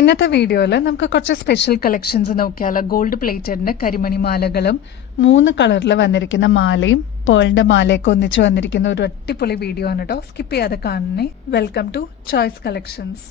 ഇന്നത്തെ വീഡിയോയിൽ നമുക്ക് കുറച്ച് സ്പെഷ്യൽ കളക്ഷൻസ് നോക്കിയാലോ. ഗോൾഡ് പ്ലേറ്റഡിന്റെ കരിമണി മാലകളും 3 കളറിൽ വന്നിരിക്കുന്ന മാലയും പേളിന്റെ മാലയൊക്കെ ഒന്നിച്ച് വന്നിരിക്കുന്ന ഒരു അടിപൊളി വീഡിയോ ആണ് കേട്ടോ. സ്കിപ്പ് ചെയ്യാതെ കാണണേ. Welcome to choice collections.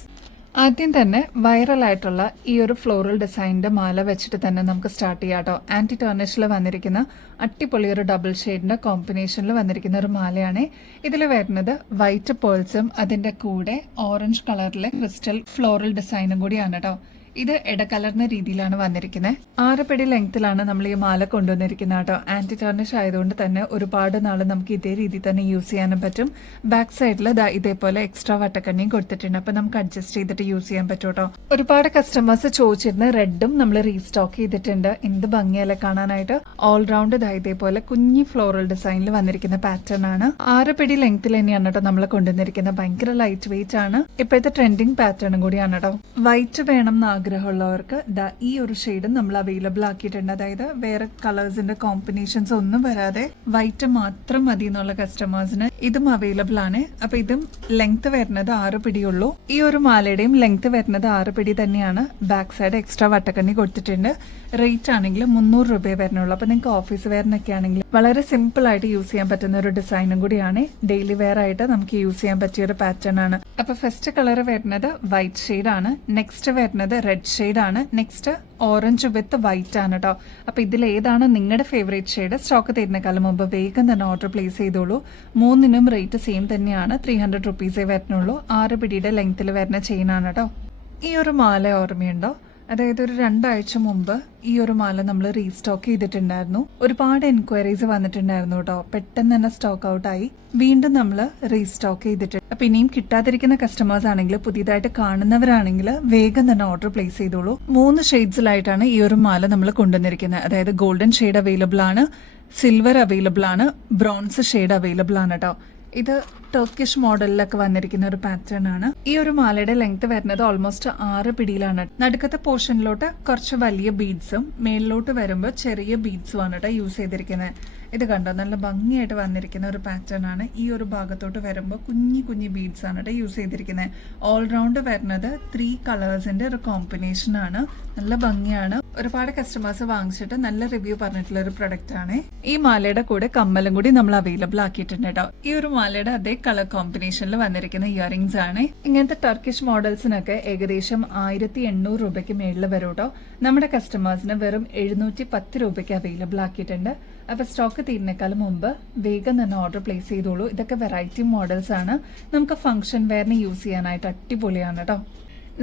ആദ്യം തന്നെ വൈറലായിട്ടുള്ള ഈ ഒരു ഫ്ലോറൽ ഡിസൈനിന്റെ മാല വെച്ചിട്ട് തന്നെ നമുക്ക് സ്റ്റാർട്ട് ചെയ്യാം കേട്ടോ. ആന്റി ടർണിഷിൽ വന്നിരിക്കുന്ന അടിപൊളി ഒരു ഡബിൾ ഷെയ്ഡിന്റെ കോമ്പിനേഷനിൽ വന്നിരിക്കുന്ന ഒരു മാലയാണ്. ഇതിൽ വരുന്നത് വൈറ്റ് പേൾസും അതിന്റെ കൂടെ ഓറഞ്ച് കളറിലെ ക്രിസ്റ്റൽ ഫ്ലോറൽ ഡിസൈനും കൂടിയാണ് കേട്ടോ. ഇത് ഇടകലർന്ന രീതിയിലാണ് വന്നിരിക്കുന്നത്. 6 പിടി ലെങ്ത്തിലാണ് നമ്മൾ ഈ മാല കൊണ്ടുവന്നിരിക്കുന്നത് കേട്ടോ. ആന്റി ടർണിഷ് ആയതുകൊണ്ട് തന്നെ ഒരുപാട് നാൾ നമുക്ക് ഇതേ രീതിയിൽ തന്നെ യൂസ് ചെയ്യാനും പറ്റും. ബാക്ക് സൈഡിൽ ഇതേപോലെ എക്സ്ട്രാ വട്ടക്കണ്ണിയും കൊടുത്തിട്ടുണ്ട്. അപ്പൊ നമുക്ക് അഡ്ജസ്റ്റ് ചെയ്തിട്ട് യൂസ് ചെയ്യാൻ പറ്റും കേട്ടോ. ഒരുപാട് കസ്റ്റമേഴ്സ് ചോദിച്ചിരുന്ന റെഡും നമ്മൾ റീസ്റ്റോക്ക് ചെയ്തിട്ടുണ്ട്. എന്ത് ഭംഗിയല്ലേ കാണാനായിട്ട്. ഓൾറൗണ്ട് ഇതേപോലെ കുഞ്ഞി ഫ്ലോറൽ ഡിസൈനിൽ വന്നിരിക്കുന്ന പാറ്റേൺ ആണ്. 6 പിടി ലെങ്ത്തിൽ തന്നെയാണ് കേട്ടോ നമ്മൾ കൊണ്ടുവന്നിരിക്കുന്നത്. ഭയങ്കര ലൈറ്റ് വെയിറ്റ് ആണ്. ഇപ്പോഴത്തെ ട്രെൻഡിങ് പാറ്റേണും കൂടിയാണ് കേട്ടോ. വൈറ്റ് വേണം ആഗ്രഹമുള്ളവർക്ക് ഈ ഒരു ഷെയ്ഡും നമ്മൾ അവൈലബിൾ ആക്കിയിട്ടുണ്ട്. അതായത് വേറെ കളേഴ്സിന്റെ കോമ്പിനേഷൻസ് ഒന്നും വരാതെ വൈറ്റ് മാത്രം മതി എന്നുള്ള കസ്റ്റമേഴ്സിന് ഇതും അവൈലബിൾ ആണ്. അപ്പൊ ഇതും ലെങ്ത് വരുന്നത് 6 പിടിയുള്ളൂ. ഈ ഒരു മാലയുടെയും ലെങ്ത് വരുന്നത് 6 പിടി തന്നെയാണ്. ബാക്ക് സൈഡ് എക്സ്ട്രാ വട്ടക്കണ്ണി കൊടുത്തിട്ടുണ്ട്. റേറ്റ് ആണെങ്കിൽ 300 രൂപയെ വരുന്നുള്ളൂ. അപ്പൊ നിങ്ങൾക്ക് ഓഫീസ് വെയറിനൊക്കെ ആണെങ്കിൽ വളരെ സിമ്പിൾ ആയിട്ട് യൂസ് ചെയ്യാൻ പറ്റുന്ന ഒരു ഡിസൈനും കൂടിയാണ്. ഡെയിലി വെയർ ആയിട്ട് നമുക്ക് യൂസ് ചെയ്യാൻ പറ്റിയ ഒരു പാറ്റേൺ ആണ്. അപ്പൊ ഫസ്റ്റ് കളർ വരുന്നത് വൈറ്റ് ഷെയ്ഡ് ആണ്. നെക്സ്റ്റ് വരുന്നത് റെഡ് ഷെയ്ഡ് ആണ്. നെക്സ്റ്റ് ഓറഞ്ച് വിത്ത് വൈറ്റ് ആണ് കേട്ടോ. അപ്പൊ ഇതിൽ ഏതാണ് നിങ്ങളുടെ ഫേവറേറ്റ് ഷെയ്ഡ്? സ്റ്റോക്ക് തരുന്നേക്കാളും മുമ്പ് വേഗം തന്നെ ഓർഡർ പ്ലേസ് ചെയ്തോളൂ. 3നും റേറ്റ് സെയിം തന്നെയാണ്. 300 റുപ്പീസേ വരുന്നുള്ളൂ. 6 പിടിയുടെ ലെങ്ത്തിൽ വരുന്ന ചെയിൻ ആണ് കേട്ടോ. ഈ ഒരു മാല ഓർമ്മയുണ്ടോ? അതായത് ഒരു 2 ആഴ്ച മുമ്പ് ഈ ഒരു മാല നമ്മൾ റീസ്റ്റോക്ക് ചെയ്തിട്ടുണ്ടായിരുന്നു. ഒരുപാട് എൻക്വയറീസ് വന്നിട്ടുണ്ടായിരുന്നു കേട്ടോ. പെട്ടെന്ന് തന്നെ സ്റ്റോക്ക് ഔട്ട് ആയി. വീണ്ടും നമ്മൾ റീസ്റ്റോക്ക് ചെയ്തിട്ടുണ്ട്. അപ്പൊ ഇനിയും കിട്ടാതിരിക്കുന്ന കസ്റ്റമേഴ്സ് ആണെങ്കിൽ, പുതിയതായിട്ട് കാണുന്നവരാണെങ്കിൽ വേഗം തന്നെ ഓർഡർ പ്ലേസ് ചെയ്തോളൂ. 3 ഷെയ്ഡ്സിലായിട്ടാണ് ഈ ഒരു മാല നമ്മൾ കൊണ്ടുവന്നിരിക്കുന്നത്. അതായത് ഗോൾഡൻ ഷെയ്ഡ് അവൈലബിൾ ആണ്, സിൽവർ അവൈലബിൾ ആണ്, ബ്രോൺസ് ഷെയ്ഡ് അവൈലബിൾ ആണ് കേട്ടോ. ഇത് ടർക്കിഷ് മോഡലിലൊക്കെ വന്നിരിക്കുന്ന ഒരു പാറ്റേൺ ആണ്. ഈ ഒരു മാലയുടെ ലെങ്ത് വരുന്നത് ഓൾമോസ്റ്റ് 6 പിടിയിലാണ്. നടുക്കത്തെ പോർഷനിലോട്ട് കുറച്ച് വലിയ ബീഡ്സും മേളിലോട്ട് വരുമ്പോൾ ചെറിയ ബീഡ്സും ആണ് കേട്ടോ യൂസ് ചെയ്തിരിക്കുന്നത്. ഇത് കണ്ടോ, നല്ല ഭംഗിയായിട്ട് വന്നിരിക്കുന്ന ഒരു പാറ്റേൺ ആണ്. ഈ ഒരു ഭാഗത്തോട്ട് വരുമ്പോൾ കുഞ്ഞി ബീഡ്സ് ആണ് കേട്ടോ യൂസ് ചെയ്തിരിക്കുന്നത്. ഓൾറൗണ്ട് വരുന്നത് 3 കളേഴ്സിന്റെ ഒരു കോമ്പിനേഷൻ ആണ്. നല്ല ഭംഗിയാണ്. ഒരുപാട് കസ്റ്റമേഴ്സ് വാങ്ങിച്ചിട്ട് നല്ല റിവ്യൂ പറഞ്ഞിട്ടുള്ള ഒരു പ്രൊഡക്റ്റ് ആണ്. ഈ മാലയുടെ കൂടെ കമ്മലും കൂടി നമ്മൾ അവൈലബിൾ ആക്കിയിട്ടുണ്ട് കേട്ടോ. ഈ ഒരു മാലയുടെ അതേ കളർ കോമ്പിനേഷനിൽ വന്നിരിക്കുന്ന ഇയറിംഗ്സ് ആണ്. ഇങ്ങനത്തെ ടർക്കിഷ് മോഡൽസിനൊക്കെ ഏകദേശം 1800 രൂപയ്ക്ക് മേളിൽ വരും കേട്ടോ. നമ്മുടെ കസ്റ്റമേഴ്സിന് വെറും 710 രൂപയ്ക്ക് അവൈലബിൾ ആക്കിയിട്ടുണ്ട്. അപ്പൊ സ്റ്റോക്ക് തീരുന്നേക്കാളും മുമ്പ് വേഗം തന്നെ ഓർഡർ പ്ലേസ് ചെയ്തോളൂ. ഇതൊക്കെ വെറൈറ്റി മോഡൽസ് ആണ്. നമുക്ക് ഫംഗ്ഷൻ വെയറിന് യൂസ് ചെയ്യാനായിട്ട് അടിപൊളിയാണ് കേട്ടോ.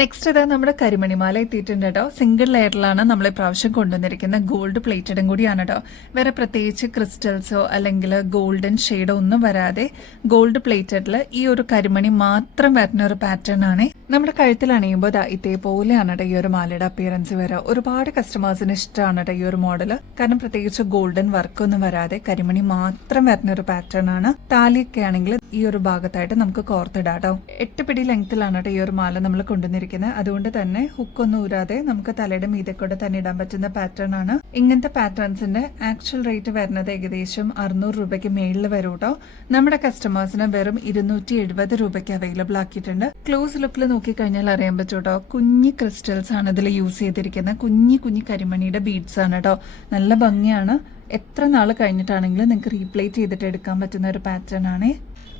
നെക്സ്റ്റ് ഇത് നമ്മുടെ കരിമണിമാല എത്തിയിട്ടുണ്ട് കേട്ടോ. സിംഗിൾ ലെയറിലാണ് നമ്മൾ ഇപ്രാവശ്യം കൊണ്ടുവന്നിരിക്കുന്നത്. ഗോൾഡ് പ്ലേറ്റഡും കൂടിയാണ് കേട്ടോ. വേറെ പ്രത്യേകിച്ച് ക്രിസ്റ്റൽസോ അല്ലെങ്കിൽ ഗോൾഡൻ ഷെയ്ഡോ ഒന്നും വരാതെ ഗോൾഡ് പ്ലേറ്റഡിൽ ഈ ഒരു കരിമണി മാത്രം വരുന്ന ഒരു പാറ്റേൺ ആണ്. നമ്മുടെ കഴുത്തിൽ അണിയുമ്പോൾ ഇതേപോലെയാണ് കേട്ടോ ഈ ഒരു മാലയുടെ അപ്പിയറൻസ് വരിക. ഒരുപാട് കസ്റ്റമേഴ്സിന് ഇഷ്ടമാണ് കേട്ടോ ഈ ഒരു മോഡല്. കാരണം പ്രത്യേകിച്ച് ഗോൾഡൻ വർക്കൊന്നും വരാതെ കരിമണി മാത്രം വരുന്ന ഒരു പാറ്റേൺ ആണ്. താലിയൊക്കെ ആണെങ്കിൽ ഈ ഒരു ഭാഗത്തായിട്ട് നമുക്ക് കോർത്തിടാം കേട്ടോ. 8 പിടി ലെങ്ത്തിലാണ് കേട്ടോ ഈ ഒരു മാല നമ്മൾ കൊണ്ടുവന്നിരിക്കുന്നത്. അതുകൊണ്ട് തന്നെ ഹുക്കൊന്നും ഊരാതെ നമുക്ക് തലയുടെ മീതെ തന്നെ ഇടാൻ പറ്റുന്ന പാറ്റേൺ ആണ്. ഇങ്ങനത്തെ പാറ്റേൺസിന്റെ ആക്ച്വൽ റേറ്റ് വരുന്നത് ഏകദേശം 600 രൂപയ്ക്ക് മേളിൽ വരും കേട്ടോ. നമ്മുടെ കസ്റ്റമേഴ്സിന് വെറും 270 രൂപയ്ക്ക് അവൈലബിൾ ആക്കിയിട്ടുണ്ട്. ക്ലോസ് ലുക്കിൽ നോക്കിക്കഴിഞ്ഞാൽ അറിയാൻ പറ്റും കേട്ടോ. കുഞ്ഞി ക്രിസ്റ്റൽസ് ആണ് ഇതിൽ യൂസ് ചെയ്തിരിക്കുന്നത്. കുഞ്ഞി കരിമണിയുടെ ബീഡ്സ് ആണ് കേട്ടോ. നല്ല ഭംഗിയാണ്. എത്ര നാൾ കഴിഞ്ഞിട്ടാണെങ്കിലും നിങ്ങൾക്ക് റീപ്ലേറ്റ് ചെയ്തിട്ട് എടുക്കാൻ പറ്റുന്ന ഒരു പാറ്റേൺ ആണ്.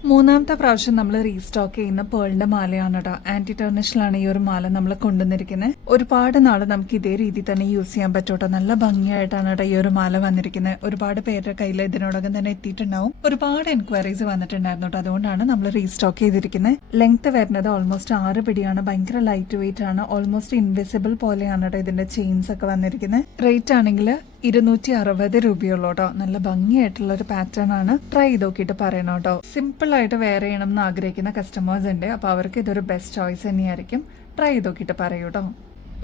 3ാമത്തെ പ്രാവശ്യം നമ്മൾ റീസ്റ്റോക്ക് ചെയ്യുന്ന പേളിന്റെ മാലയാണ് കേട്ടോ. ആന്റി ടർണിഷിലാണ് ഈ ഒരു മാല നമ്മൾ കൊണ്ടുവന്നിരിക്കുന്നത്. ഒരുപാട് നാള് നമുക്ക് ഇതേ രീതിയിൽ തന്നെ യൂസ് ചെയ്യാൻ പറ്റും കേട്ടോ. നല്ല ഭംഗിയായിട്ടാണ് കേട്ടോ ഈ ഒരു മാല വന്നിരിക്കുന്നത്. ഒരുപാട് പേരുടെ കയ്യിൽ ഇതിനോടകം തന്നെ എത്തിയിട്ടുണ്ടാവും. ഒരുപാട് എൻക്വയറീസ് വന്നിട്ടുണ്ടായിരുന്നു കേട്ടോ. അതുകൊണ്ടാണ് നമ്മൾ റീസ്റ്റോക്ക് ചെയ്തിരിക്കുന്നത്. ലെങ്ത് വരുന്നത് ഓൾമോസ്റ്റ് 6 പിടിയാണ്. ഭയങ്കര ലൈറ്റ് വെയിറ്റ് ആണ്. ഓൾമോസ്റ്റ് ഇൻവിസിബിൾ പോലെയാണ് കേട്ടോ ഇതിന്റെ ചെയിൻസ് ഒക്കെ വന്നിരിക്കുന്നത്. റേറ്റ് ആണെങ്കിൽ 260 രൂപയുള്ളൂ കേട്ടോ. നല്ല ഭംഗിയായിട്ടുള്ള ഒരു പാറ്റേൺ ആണ്. ട്രൈ ചെയ്ത് നോക്കിയിട്ട് പറയണം കേട്ടോ. സിമ്പിൾ ആയിട്ട് വെയർ ചെയ്യണം എന്ന് ആഗ്രഹിക്കുന്ന കസ്റ്റമേഴ്സ് ഉണ്ട്. അപ്പൊ അവർക്ക് ഇതൊരു ബെസ്റ്റ് ചോയ്സ് തന്നെയായിരിക്കും. ട്രൈ ചെയ്ത് നോക്കിയിട്ട് പറയൂ കേട്ടോ.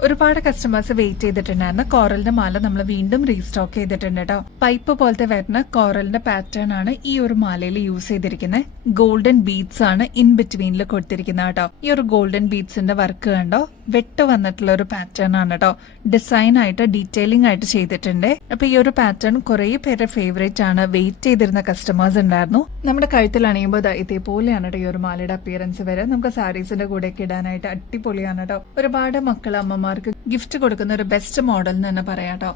ഒരുപാട് കസ്റ്റമേഴ്സ് വെയിറ്റ് ചെയ്തിട്ടുണ്ടായിരുന്നു. കോറലിന്റെ മാല നമ്മൾ വീണ്ടും റീസ്റ്റോക്ക് ചെയ്തിട്ടുണ്ട് കേട്ടോ. പൈപ്പ് പോലത്തെ വരുന്ന കോറലിന്റെ പാറ്റേൺ ആണ് ഈ ഒരു മാലയിൽ യൂസ് ചെയ്തിരിക്കുന്നത്. ഗോൾഡൻ ബീഡ്സ് ആണ് ഇൻ ബിറ്റ്വീനിൽ കൊടുത്തിരിക്കുന്നത് കേട്ടോ. ഈ ഒരു ഗോൾഡൻ ബീഡ്സിന്റെ വർക്ക് കണ്ടോ, വെട്ട് വന്നിട്ടുള്ള ഒരു പാറ്റേൺ ആണ് കേട്ടോ. ഡിസൈൻ ആയിട്ട് ഡീറ്റെയിലിംഗ് ആയിട്ട് ചെയ്തിട്ടുണ്ട്. അപ്പൊ ഈ ഒരു പാറ്റേൺ കുറെ പേരുടെ ഫേവറേറ്റ് ആണ്. വെയിറ്റ് ചെയ്തിരുന്ന കസ്റ്റമേഴ്സ് ഉണ്ടായിരുന്നു. നമ്മുടെ കഴുത്തിൽ അണിയുമ്പോൾ ഇതേപോലെയാണ് കേട്ടോ ഈ ഒരു മാലയുടെ അപ്പിയറൻസ് വരെ. നമുക്ക് സാരീസിന്റെ കൂടെ ഒക്കെ ഇടാനായിട്ട് അടിപൊളിയാണ് കേട്ടോ. ഒരുപാട് മക്കൾ അമ്മമാർക്ക് ഗിഫ്റ്റ് കൊടുക്കുന്ന ഒരു ബെസ്റ്റ് മോഡൽ എന്ന് തന്നെ പറയാം കേട്ടോ.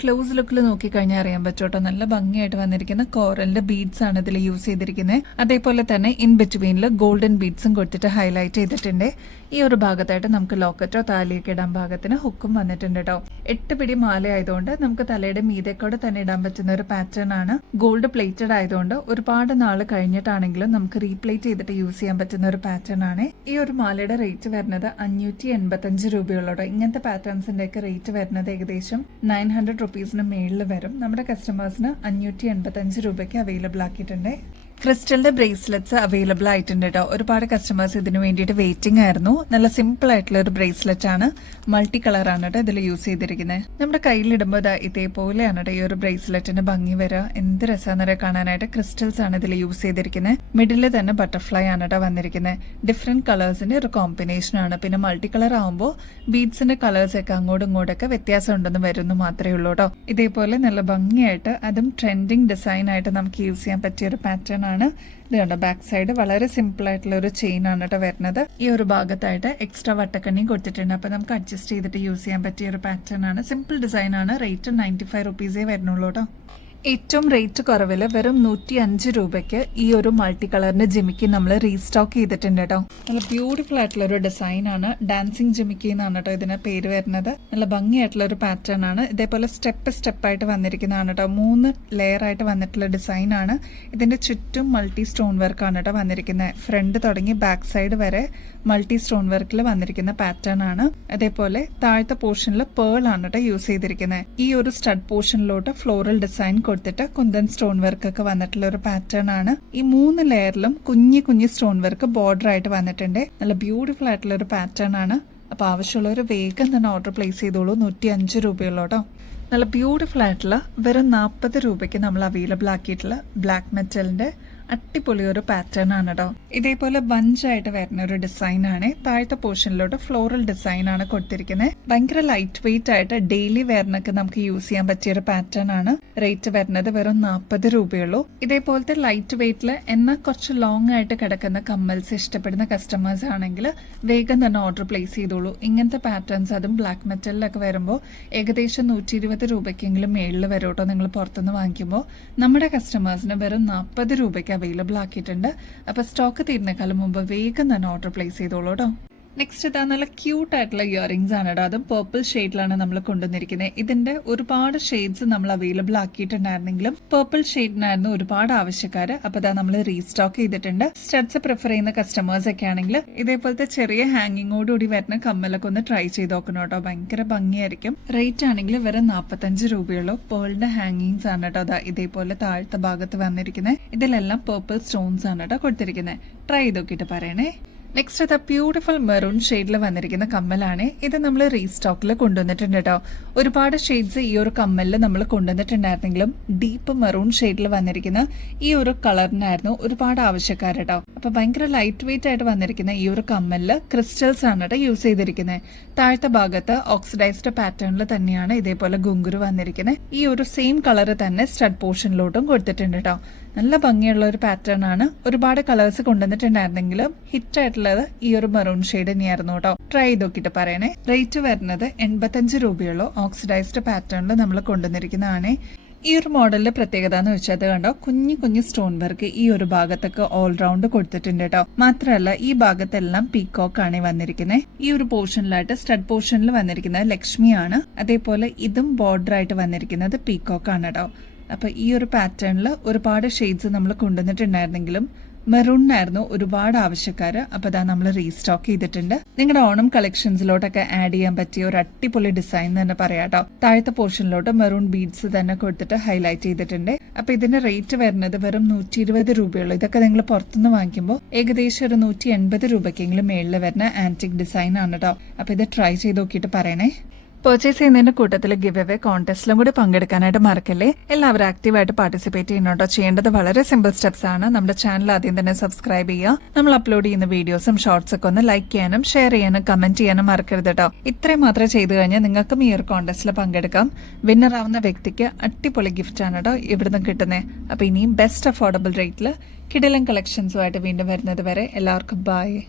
ക്ലോസ് ലുക്കിൽ നോക്കിക്കഴിഞ്ഞാൽ അറിയാൻ പറ്റോട്ടോ, നല്ല ഭംഗിയായിട്ട് വന്നിരിക്കുന്ന കോറലിന്റെ ബീഡ്സ് ആണ് ഇതിൽ യൂസ് ചെയ്തിരിക്കുന്നത്. അതേപോലെ തന്നെ ഇൻ ബിറ്റ്വീനിൽ ഗോൾഡൻ ബീഡ്സും കൊടുത്തിട്ട് ഹൈലൈറ്റ് ചെയ്തിട്ടുണ്ട്. ഈ ഒരു ഭാഗത്തായിട്ട് നമുക്ക് ലോക്കറ്റോ താലിയൊക്കെ ഇടാൻ ഭാഗത്തിന് ഹുക്കും വന്നിട്ടുണ്ട് കേട്ടോ. 8 പിടി മാല ആയതുകൊണ്ട് നമുക്ക് തലയുടെ മീതേക്കൂടെ തന്നെ ഇടാൻ പറ്റുന്ന ഒരു പാറ്റേൺ ആണ്. ഗോൾഡ് പ്ലേറ്റഡ് ആയതുകൊണ്ട് ഒരുപാട് നാള് കഴിഞ്ഞിട്ടാണെങ്കിലും നമുക്ക് റീപ്ലേറ്റ് ചെയ്തിട്ട് യൂസ് ചെയ്യാൻ പറ്റുന്ന ഒരു പാറ്റേൺ ആണ്. ഈ ഒരു മാലയുടെ റേറ്റ് വരുന്നത് 585 രൂപയുള്ളൂ. ഇങ്ങനത്തെ പാറ്റേൺസിന്റെ ഒക്കെ റേറ്റ് വരുന്നത് ഏകദേശം 900 റുപ്പീസിന് മേളിൽ വരും. നമ്മുടെ കസ്റ്റമേഴ്സിന് 585 രൂപയ്ക്ക് അവൈലബിൾ ആക്കിയിട്ടുണ്ട്. ക്രിസ്റ്റലിന്റെ ബ്രേസ്ലെറ്റ്സ് അവൈലബിൾ ആയിട്ടുണ്ട് കേട്ടോ. ഒരുപാട് കസ്റ്റമേഴ്സ് ഇതിനു വേണ്ടിയിട്ട് വെയിറ്റിംഗ് ആയിരുന്നു. നല്ല സിമ്പിൾ ആയിട്ടുള്ള ഒരു ബ്രേസ്ലെറ്റ് ആണ്. മൾട്ടി കളർ ആണ് കേട്ടോ ഇതിൽ യൂസ് ചെയ്തിരിക്കുന്നത്. നമ്മുടെ കയ്യിലിടുമ്പോൾ ഇതേപോലെയാണ് കേട്ടോ ഈ ഒരു ബ്രേസ്ലെറ്റിന്റെ ഭംഗി വരിക. എന്ത് രസമാണെന്ന് കാണാനായിട്ട്. ക്രിസ്റ്റൽസ് ആണ് ഇതിൽ യൂസ് ചെയ്തിരിക്കുന്നത്. മിഡിൽ തന്നെ ബട്ടർഫ്ലൈ ആണ് കേട്ടോ വന്നിരിക്കുന്നത്. ഡിഫറെന്റ് കളേഴ്സിന്റെ ഒരു കോമ്പിനേഷൻ ആണ്. പിന്നെ മൾട്ടി കളർ ആകുമ്പോൾ ബീഡ്സിന്റെ കളേഴ്സ് ഒക്കെ അങ്ങോട്ടും ഇങ്ങോട്ടൊക്കെ വ്യത്യാസം ഉണ്ടെന്ന് വരുന്നു മാത്രമേ ഉള്ളൂ കേട്ടോ. ഇതേപോലെ നല്ല ഭംഗിയായിട്ട് അതും ട്രെൻഡിങ് ഡിസൈൻ ആയിട്ട് നമുക്ക് യൂസ് ചെയ്യാൻ പറ്റിയ ഒരു പാറ്റേൺ ആണ്. ഇത് കണ്ടോ, ബാക്ക് സൈഡ് വളരെ സിമ്പിൾ ആയിട്ടുള്ള ഒരു ചെയിൻ ആണ് കേട്ടോ വരുന്നത്. ഈ ഒരു ഭാഗത്തായിട്ട് എക്സ്ട്രാ വട്ടക്കണ്ണിയും കൊടുത്തിട്ടുണ്ട്. അപ്പൊ നമുക്ക് അഡ്ജസ്റ്റ് ചെയ്തിട്ട് യൂസ് ചെയ്യാൻ പറ്റിയ ഒരു പാറ്റേൺ ആണ്. സിമ്പിൾ ഡിസൈൻ ആണ്. റേറ്റ് 95 റുപ്പീസേ വരുന്നുള്ളൂ കേട്ടോ. ഏറ്റവും റേറ്റ് കുറവിൽ വെറും 105 രൂപയ്ക്ക് ഈ ഒരു മൾട്ടി കളറിന്റെ ജിമിക്കി നമ്മൾ റീസ്റ്റോക്ക് ചെയ്തിട്ടുണ്ട് കേട്ടോ. നല്ല ബ്യൂട്ടിഫുൾ ആയിട്ടുള്ള ഒരു ഡിസൈൻ ആണ്. ഡാൻസിങ് ജിമിക്കി എന്നാണ് കേട്ടോ ഇതിന് പേര് വരുന്നത്. നല്ല ഭംഗിയായിട്ടുള്ള ഒരു പാറ്റേൺ ആണ്. ഇതേപോലെ സ്റ്റെപ്പ് ആയിട്ട് വന്നിരിക്കുന്നതാണ് കേട്ടോ. 3 ലെയർ ആയിട്ട് വന്നിട്ടുള്ള ഡിസൈൻ ആണ്. ഇതിന്റെ ചുറ്റും മൾട്ടി സ്റ്റോൺ വർക്ക് ആണ് കേട്ടോ വന്നിരിക്കുന്നത്. ഫ്രണ്ട് തുടങ്ങി ബാക്ക് സൈഡ് വരെ മൾട്ടി സ്റ്റോൺ വർക്കിൽ വന്നിരിക്കുന്ന പാറ്റേൺ ആണ്. അതേപോലെ താഴത്തെ പോർഷനിൽ പേൾ ആണ് കേട്ടോ യൂസ് ചെയ്തിരിക്കുന്നത്. ഈ ഒരു സ്റ്റഡ് പോർഷനിലോട്ട് ഫ്ലോറൽ ഡിസൈൻ കൊടുത്തിട്ട് കുന്തൻ സ്റ്റോൺ വർക്ക് ഒക്കെ വന്നിട്ടുള്ള ഒരു പാറ്റേൺ ആണ്. ഈ 3 ലെയറിലും കുഞ്ഞു സ്റ്റോൺ വർക്ക് ബോർഡർ ആയിട്ട് വന്നിട്ടുണ്ട്. നല്ല ബ്യൂട്ടിഫുൾ ആയിട്ടുള്ള ഒരു പാറ്റേൺ ആണ്. അപ്പൊ ആവശ്യമുള്ളവർ വേഗം തന്നെ ഓർഡർ പ്ലേസ് ചെയ്തോളൂ. 105 രൂപയുള്ളൂ കേട്ടോ. നല്ല ബ്യൂട്ടിഫുൾ ആയിട്ടുള്ള വെറും 40 രൂപയ്ക്ക് നമ്മൾ അവൈലബിൾ ആക്കിയിട്ടുള്ള ബ്ലാക്ക് മെറ്റലിന്റെ അടിപൊളി ഒരു പാറ്റേൺ ആണ് കേട്ടോ. ഇതേപോലെ ബഞ്ചായിട്ട് വരുന്ന ഒരു ഡിസൈൻ ആണ്. താഴത്തെ പോർഷനിലോട്ട് ഫ്ലോറൽ ഡിസൈൻ ആണ് കൊടുത്തിരിക്കുന്നത്. ഭയങ്കര ലൈറ്റ് വെയിറ്റ് ആയിട്ട് ഡെയിലി വെയറിനൊക്കെ നമുക്ക് യൂസ് ചെയ്യാൻ പറ്റിയ ഒരു പാറ്റേൺ ആണ്. റേറ്റ് വരുന്നത് വെറും 40 രൂപയുള്ളൂ. ഇതേപോലത്തെ ലൈറ്റ് വെയിറ്റിൽ എന്നാൽ കുറച്ച് ലോങ് ആയിട്ട് കിടക്കുന്ന കമ്മൽസ് ഇഷ്ടപ്പെടുന്ന കസ്റ്റമേഴ്സ് ആണെങ്കിൽ വേഗം തന്നെ ഓർഡർ പ്ലേസ് ചെയ്തോളൂ. ഇങ്ങനത്തെ പാറ്റേൺസ് അതും ബ്ലാക്ക് മെറ്റലിലൊക്കെ വരുമ്പോൾ ഏകദേശം 120 രൂപയ്ക്കെങ്കിലും മേളിൽ വരും കേട്ടോ. നിങ്ങൾ പുറത്തുനിന്ന് വാങ്ങിക്കുമ്പോൾ നമ്മുടെ കസ്റ്റമേഴ്സിന് വെറും 40 രൂപയ്ക്ക് അവൈലബിൾ ആക്കിയിട്ടുണ്ട്. അപ്പൊ സ്റ്റോക്ക് തീരുന്നേക്കാളും മുമ്പ് വേഗം തന്നെ ഓർഡർ പ്ലേസ് ചെയ്തോളൂ കേട്ടോ. നെക്സ്റ്റ് ഇതാ നല്ല ക്യൂട്ട് ആയിട്ടുള്ള ഇയറിംഗ്സ് ആണ് കേട്ടോ. അതും പേർപ്പിൾ ഷെയ്ഡിലാണ് നമ്മൾ കൊണ്ടുവന്നിരിക്കുന്നത്. ഇതിന്റെ ഒരുപാട് ഷെയ്ഡ്സ് നമ്മൾ അവൈലബിൾ ആക്കിയിട്ടുണ്ടായിരുന്നെങ്കിലും പേർപ്പിൾ ഷെയ്ഡിനായിരുന്നു ഒരുപാട് ആവശ്യക്കാര്. അപ്പൊ ഇതാ നമ്മൾ റീസ്റ്റോക്ക് ചെയ്തിട്ടുണ്ട്. സ്റ്റഡ്സ് പ്രിഫർ ചെയ്യുന്ന കസ്റ്റമേഴ്സ് ഒക്കെ ആണെങ്കിൽ ഇതേപോലത്തെ ചെറിയ ഹാങ്ങിങ്ങോടുകൂടി വരുന്ന കമ്മലൊക്കെ ഒന്ന് ട്രൈ ചെയ്ത് നോക്കണം കേട്ടോ. ഭയങ്കര ഭംഗിയായിരിക്കും. റേറ്റ് ആണെങ്കിൽ വെറും 45 രൂപയുള്ളൂ. പേളിന്റെ ഹാങ്ങിങ്സ് ആണ് കേട്ടോ. അതാ ഇതേപോലെ താഴത്തെ ഭാഗത്ത് വന്നിരിക്കുന്നത്. ഇതിലെല്ലാം പേർപ്പിൾ സ്റ്റോൺസ് ആണ് കേട്ടോ കൊടുത്തിരിക്കുന്നത്. ട്രൈ ചെയ്ത് നോക്കിയിട്ട് പറയണേ. നെക്സ്റ്റ് അത് ബ്യൂട്ടിഫുൾ മെറൂൺ ഷെയ്ഡിൽ വന്നിരിക്കുന്ന കമ്മലാണ്. ഇത് നമ്മൾ റീസ്റ്റോക്കിൽ കൊണ്ടുവന്നിട്ടുണ്ട് കേട്ടോ. ഒരുപാട് ഷെയ്ഡ്സ് ഈ ഒരു കമ്മലിൽ നമ്മൾ കൊണ്ടുവന്നിട്ടുണ്ടായിരുന്നെങ്കിലും ഡീപ്പ് മെറൂൺ ഷെയ്ഡിൽ വന്നിരിക്കുന്ന ഈ ഒരു കളറിനായിരുന്നു ഒരുപാട് ആവശ്യക്കാർ കേട്ടോ. അപ്പൊ ഭയങ്കര ലൈറ്റ് വെയിറ്റ് ആയിട്ട് വന്നിരിക്കുന്ന ഈ ഒരു കമ്മലില് ക്രിസ്റ്റൽസ് ആണ് കേട്ടോ യൂസ് ചെയ്തിരിക്കുന്നത്. താഴത്തെ ഭാഗത്ത് ഓക്സിഡൈസ്ഡ് പാറ്റേണിൽ തന്നെയാണ് ഇതേപോലെ ഗുങ്കുരു വന്നിരിക്കുന്നത്. ഈ ഒരു സെയിം കളർ തന്നെ സ്റ്റഡ് പോർഷനിലോട്ടും കൊടുത്തിട്ടുണ്ട് കേട്ടോ. നല്ല ഭംഗിയുള്ള ഒരു പാറ്റേൺ ആണ്. ഒരുപാട് കളേഴ്സ് കൊണ്ടുവന്നിട്ടുണ്ടായിരുന്നെങ്കിലും ഹിറ്റ് ആയിട്ടുള്ളത് ഈ ഒരു മെറൂൺ ഷെയ്ഡ് തന്നെയായിരുന്നു കേട്ടോ. ട്രൈ ചെയ്ത് നോക്കിയിട്ട് പറയണേ. റേറ്റ് വരുന്നത് 85 രൂപയുള്ളൂ. ഓക്സിഡൈസ്ഡ് പാറ്റേണിൽ നമ്മൾ കൊണ്ടുവന്നിരിക്കുന്നതാണ്. ഈ ഒരു മോഡലിന്റെ പ്രത്യേകത എന്ന് വെച്ചാൽ അത് കണ്ടോ, കുഞ്ഞു സ്റ്റോൺ വർക്ക് ഈ ഒരു ഭാഗത്തൊക്കെ ഓൾറൗണ്ട് കൊടുത്തിട്ടുണ്ട് കേട്ടോ. മാത്രമല്ല ഈ ഭാഗത്തെല്ലാം പീകോക്ക് ആണ് വന്നിരിക്കുന്നത്. ഈ ഒരു പോർഷനിലായിട്ട് സ്റ്റഡ് പോർഷനിൽ വന്നിരിക്കുന്നത് ലക്ഷ്മിയാണ്. അതേപോലെ ഇതും ബോർഡർ ആയിട്ട് വന്നിരിക്കുന്നത് പീകോക്ക് ആണ് കേട്ടോ. അപ്പൊ ഈ ഒരു പാറ്റേണിൽ ഒരുപാട് ഷെയ്ഡ്സ് നമ്മൾ കൊണ്ടുവന്നിട്ടുണ്ടായിരുന്നെങ്കിലും മെറൂണിനായിരുന്നു ഒരുപാട് ആവശ്യക്കാർ. അപ്പോൾ അതാ നമ്മൾ റീസ്റ്റോക്ക് ചെയ്തിട്ടുണ്ട്. നിങ്ങളുടെ ഓണം കളക്ഷൻസിലോട്ടൊക്കെ ആഡ് ചെയ്യാൻ പറ്റിയ ഒരു അടിപൊളി ഡിസൈൻ തന്നെ പറയാട്ടോ. താഴത്തെ പോർഷനിലോട്ട് മെറൂൺ ബീഡ്സ് തന്നെ കൊടുത്തിട്ട് ഹൈലൈറ്റ് ചെയ്തിട്ടുണ്ട്. അപ്പോൾ ഇതിന്റെ റേറ്റ് വരുന്നത് വെറും 120 രൂപയുള്ളൂ. ഇതൊക്കെ നിങ്ങൾ പുറത്തുനിന്ന് വാങ്ങിക്കുമ്പോൾ ഏകദേശം ഒരു 180 രൂപയ്ക്കെങ്കിലും മേളിൽ വരുന്ന ആന്റിക് ഡിസൈൻ ആണ് കേട്ടോ. അപ്പോൾ ഇത് ട്രൈ ചെയ്ത് നോക്കിയിട്ട് പറയണേ. പർച്ചേസ് ചെയ്യുന്നതിന്റെ കൂട്ടത്തിൽ ഗിവ് അവേ കോൺടെസ്റ്റിലും കൂടി പങ്കെടുക്കാനായിട്ട് മറക്കല്ലേ. എല്ലാവരും ആക്റ്റീവായിട്ട് പാർട്ടിസിപ്പേറ്റ് ചെയ്യുന്നുണ്ടോ? ചെയ്യേണ്ടത് വളരെ സിമ്പിൾ സ്റ്റെപ്സ് ആണ്. നമ്മുടെ ചാനൽ ആദ്യം തന്നെ സബ്സ്ക്രൈബ് ചെയ്യുക. നമ്മൾ അപ്ലോഡ് ചെയ്യുന്ന വീഡിയോസും ഷോർട്സ് ഒക്കെ ഒന്ന് ലൈക്ക് ചെയ്യാനും ഷെയർ ചെയ്യാനും കമന്റ് ചെയ്യാനും മറക്കരുത് കേട്ടോ. ഇത്രയും മാത്രം ചെയ്തു കഴിഞ്ഞാൽ നിങ്ങൾക്കും ഈ ഒരു കോൺടെസ്റ്റിൽ പങ്കെടുക്കാം. വിന്നർ ആവുന്ന വ്യക്തിക്ക് അടിപൊളി ഗിഫ്റ്റ് ആണ് കേട്ടോ ഇവിടുന്ന് കിട്ടുന്നത്. അപ്പൊ ഇനിയും ബെസ്റ്റ് അഫോർഡബിൾ റേറ്റിൽ കിടിലൻ കളക്ഷൻസുമായിട്ട് വീണ്ടും വരുന്നത് വരെ എല്ലാവർക്കും ബൈ.